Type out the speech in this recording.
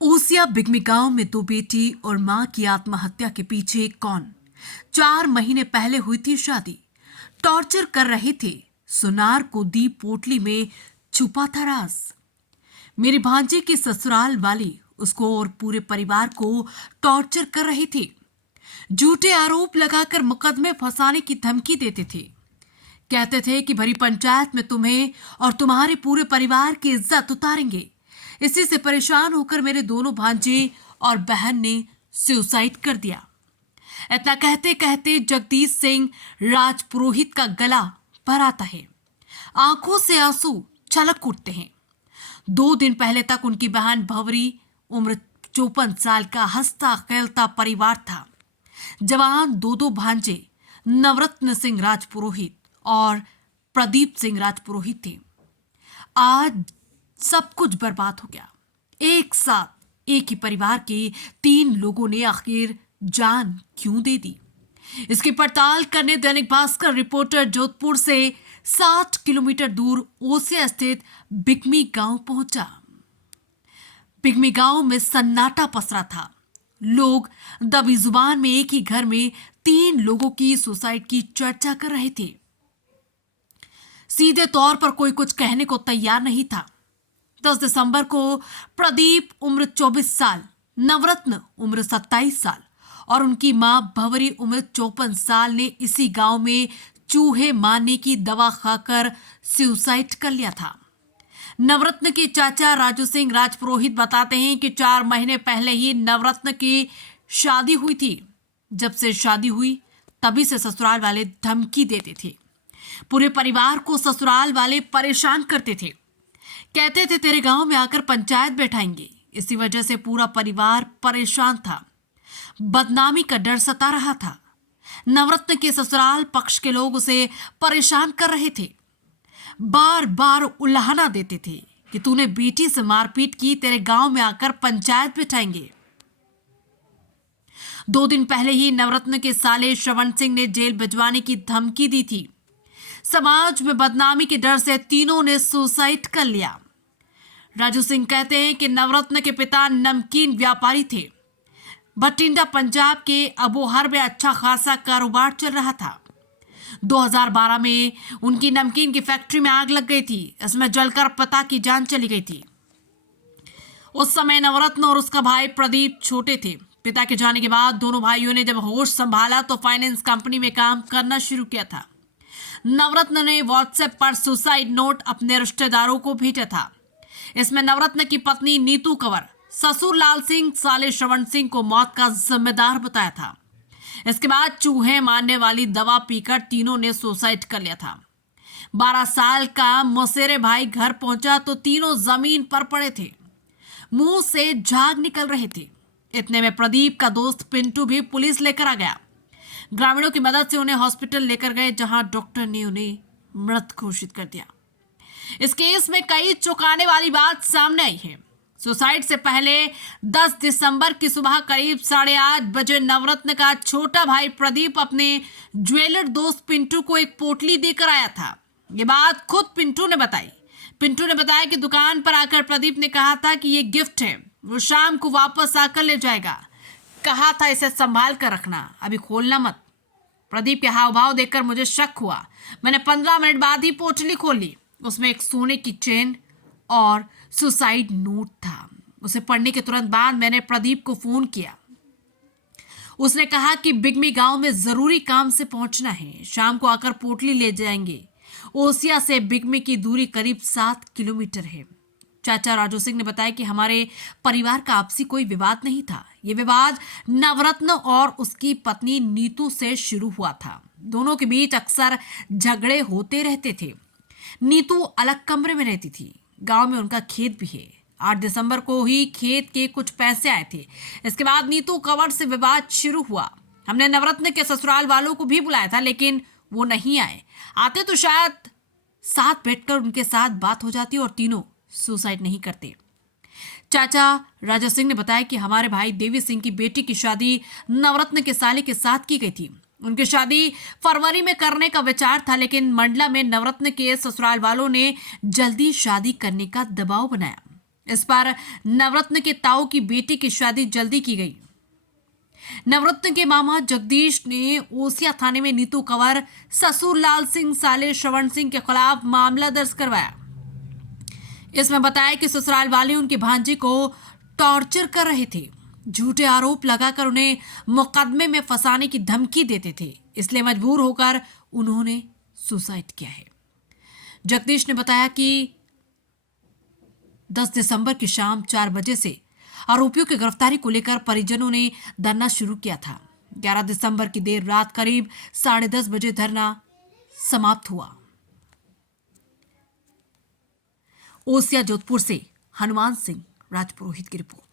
ओसिया बिगमी गांव में दो बेटी और मां की आत्महत्या के पीछे कौन? 4 महीने पहले हुई थी शादी। टॉर्चर कर रहे थे। सुनार को दी पोटली में छुपा था राज। मेरी भांजे की ससुराल वाली उसको और पूरे परिवार को टॉर्चर कर रहे थे। झूठे आरोप लगाकर मुकदमे फंसाने की धमकी देते थे। कहते थे कि भरी पंचायत में तुम्हें और तुम्हारे पूरे परिवार की इज्जत उतारेंगे। इसी से परेशान होकर मेरे दोनों भांजे और बहन ने सुसाइड कर दिया। इतना कहते कहते जगदीश सिंह राजपुरोहित का गला भर आता है। आंखों से आंसू छलक उठते हैं। 2 दिन पहले तक उनकी बहन भवरी उम्र 54 साल का हंसता खेलता परिवार था। जवान दो भांजे नवरत्न सिंह राजपुरोहित और प्रदीप सिंह राजपुरोहित थे। आज सब कुछ बर्बाद हो गया। एक साथ एक ही परिवार के 3 लोगों ने आखिर जान क्यों दे दी? इसकी पड़ताल करने दैनिक भास्कर रिपोर्टर जोधपुर से 60 किलोमीटर दूर ओसिया स्थित बिगमी गांव पहुंचा। बिगमी गांव में सन्नाटा पसरा था। लोग दबी जुबान में एक ही घर में 3 लोगों की सुसाइड की चर्चा कर रहे थे। सीधे तौर पर कोई कुछ कहने को तैयार नहीं था। 10 दिसंबर को प्रदीप उम्र 24 साल, नवरत्न उम्र 27 साल और उनकी मां भवरी उम्र 54 साल ने इसी गांव में चूहे मारने की दवा खाकर सुसाइड कर लिया था। नवरत्न के चाचा राजू सिंह राजपुरोहित बताते हैं कि 4 महीने पहले ही नवरत्न की शादी हुई थी। जब से शादी हुई तभी से ससुराल वाले धमकी देते थे। पूरे परिवार को ससुराल वाले परेशान करते थे। कहते थे तेरे गांव में आकर पंचायत बैठाएंगे। इसी वजह से पूरा परिवार परेशान था। बदनामी का डर सता रहा था। नवरत्न के ससुराल पक्ष के लोग उसे परेशान कर रहे थे। बार बार उल्हाना देते थे कि तूने बेटी से मारपीट की, तेरे गांव में आकर पंचायत बैठाएंगे। 2 दिन पहले ही नवरत्न के साले श्रवण सिंह ने जेल भिजवाने की धमकी दी थी। समाज में बदनामी के डर से तीनों ने सुसाइड कर लिया। राजू सिंह कहते हैं कि नवरत्न के पिता नमकीन व्यापारी थे। बठिंडा पंजाब के अबोहर में अच्छा खासा कारोबार चल रहा था। 2012 में उनकी नमकीन की फैक्ट्री में आग लग गई थी। इसमें जलकर पिता की जान चली गई थी। उस समय नवरत्न और उसका भाई प्रदीप छोटे थे। पिता के जाने के बाद दोनों भाइयों ने जब होश संभाला तो फाइनेंस कंपनी में काम करना शुरू किया था। नवरत्न ने व्हाट्सएप पर सुसाइड नोट अपने रिश्तेदारों को भेजा था। इसमें नवरत्न की पत्नी नीतू कंवर, ससुर लाल सिंह, साले श्रवण सिंह को मौत का जिम्मेदार बताया था। इसके बाद चूहे मारने वाली दवा पीकर तीनों ने सुसाइड कर लिया था। 12 साल का मौसेरे भाई घर पहुंचा तो तीनों जमीन पर पड़े थे। मुंह से झाग निकल रहे थे। इतने में प्रदीप का दोस्त पिंटू भी पुलिस लेकर आ गया। ग्रामीणों की मदद से उन्हें हॉस्पिटल लेकर गए, जहां डॉक्टर ने उन्हें मृत घोषित कर दिया। इस केस में कई चौंकाने वाली बात सामने आई है। सुसाइड से पहले 10 दिसंबर की सुबह करीब 8:30 बजे नवरत्न का छोटा भाई प्रदीप अपने ज्वेलर दोस्त पिंटू को एक पोटली देकर आया था। ये बात खुद पिंटू ने बताई। पिंटू ने बताया कि दुकान पर आकर प्रदीप ने कहा था कि ये गिफ्ट है, वो शाम को वापस आकर ले जाएगा। कहा था इसे संभाल कर रखना, अभी खोलना मत। प्रदीप के हाव भाव देखकर मुझे शक हुआ। मैंने 15 मिनट बाद ही पोटली खोली। उसमें एक सोने की चेन और सुसाइड नोट था। उसे पढ़ने के तुरंत बाद मैंने प्रदीप को फोन किया। उसने कहा कि बिगमी गांव में जरूरी काम से पहुंचना है, शाम को आकर पोटली ले जाएंगे। ओसिया से बिगमी की दूरी करीब 7 किलोमीटर है। चाचा राजू सिंह ने बताया कि हमारे परिवार का आपसी कोई विवाद नहीं था। ये विवाद नवरत्न और उसकी पत्नी नीतू से शुरू हुआ था। दोनों के बीच अक्सर झगड़े होते रहते थे। नीतू अलग कमरे में रहती थी। गांव में उनका खेत भी है। 8 दिसंबर को ही खेत के कुछ पैसे आए थे। इसके बाद नीतू कंवर से विवाद शुरू हुआ। हमने नवरत्न के ससुराल वालों को भी बुलाया था, लेकिन वो नहीं आए। आते तो शायद साथ बैठकर उनके साथ बात हो जाती और तीनों सुसाइड नहीं करते। चाचा राजा सिंह ने बताया कि हमारे भाई देवी सिंह की बेटी की शादी नवरत्न के साले के साथ की गई थी। उनकी शादी फरवरी में करने का विचार था, लेकिन मंडला में नवरत्न के ससुराल वालों ने जल्दी शादी करने का दबाव बनाया। इस पर नवरत्न के ताऊ की बेटी की शादी जल्दी की गई। नवरत्न के मामा जगदीश ने ओसिया थाने में नीतू कंवर, ससुर लाल सिंह, साले श्रवण सिंह के खिलाफ मामला दर्ज करवाया। इसमें बताया कि ससुराल वाले उनके भांजे को टॉर्चर कर रहे थे, झूठे आरोप लगाकर उन्हें मुकदमे में फंसाने की धमकी देते थे, इसलिए मजबूर होकर उन्होंने सुसाइड किया है। जगदीश ने बताया कि 10 दिसंबर की शाम 4 बजे से आरोपियों की गिरफ्तारी को लेकर परिजनों ने धरना शुरू किया था। 11 दिसंबर की देर रात करीब 10:30 बजे धरना समाप्त हुआ। ओसिया जोधपुर से हनुमान सिंह राजपुरोहित की रिपोर्ट।